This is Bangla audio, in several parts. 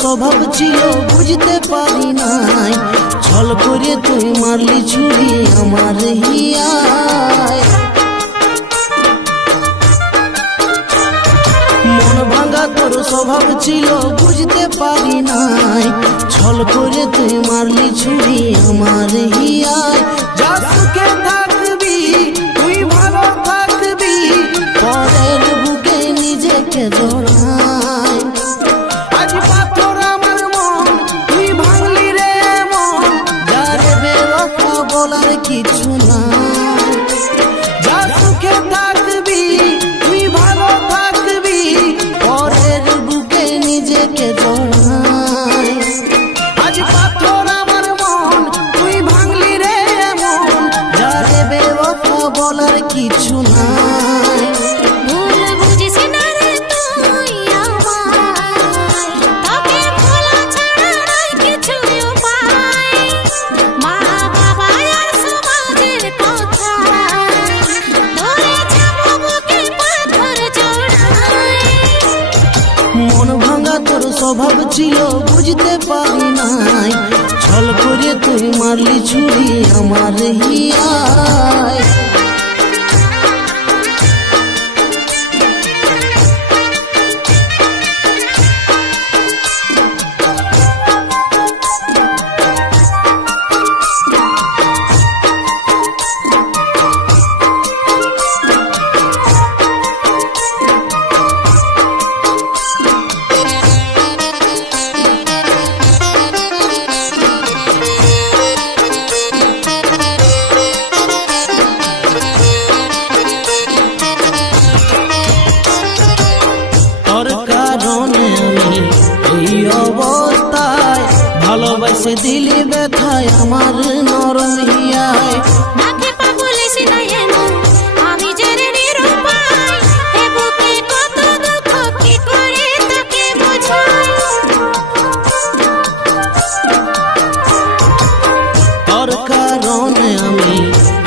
स्वभाव छिलो बुझते पारी नाई छल करे तुई मारली छुरी आमार हियाय मन भांगा तोर स्वभाव छिलो बुझते पारी नाई छल करे तुई मारली छुरी आमार हियाय जा सुखे थाकबी तुई भालो थाकबी परेर बुके निजेके जड़ाय आज पाथर आमार मन तुई भांगली रे मन जारे बेवफा बोलार किछु नाई जा सुखे थाकबी तुई भालो थाकबी परेर बुके निजेके जड़ाय आज पाथर आमार मन तुई भांगली रे मन जारे बेवफा बोलार किछु नाई मन भांगा तोर स्वभाव छिलो बुझते पारी नाई छल करे तुई मारली छुरी आमार हियाय ভালোবাসে দিলি ব্যথায় আমার নরম হিয়ায় নাকে পাগলেছি না এমন আমি জেনে নিরুপায় এ বুকে কত দুঃখ কি করে তাকে বোঝাই তোর কারণে আমি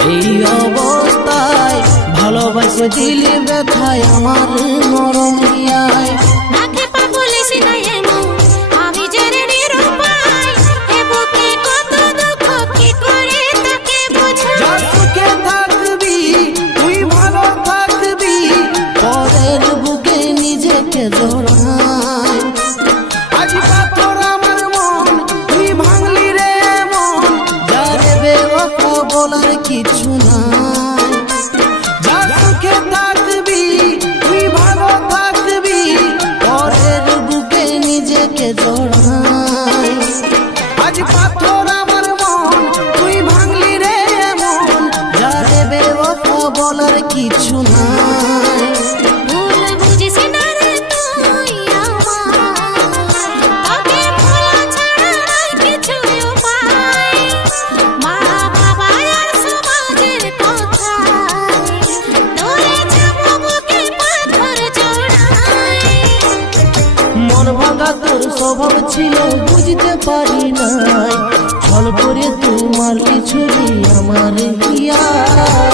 এই অবস্থায় ভালোবাসে দিলি ব্যথায় আমার নরম হিয়ায় নাকে পাগলেছি না এমন আমি জেনে নিরুপায় এ বুকে কত দুঃখ কি করে তাকে বোঝাই যা সুখে থাকবি তুই ভালো থাকবি পরের বুকে নিজেকে জড়াই আজ পাথর আমার মন তুই ভাঙলি রে মন যারে বেওয়াফা বলার কিছু নাই যা সুখে থাকবি তুই ভালো থাকবি পরের বুকে নিজেকে জড়াই আজ পাথর আমার মন তুই ভাঙলি রে মন যারে বেওয়াফা বলার কিছু নাই ভুল বুঝিস না রে তুই আমার তোকে ভোলা ছাড়া নাই কিছু উপায় মা বাবা আর সমাজের কথা দূরে যাবো বুকে পাথর জড়াই মন ভাঙা তোর স্বভাব ছিল বুঝতে পারি নাই ছল করে তুই মারলি ছুরি আমার হিয়ায়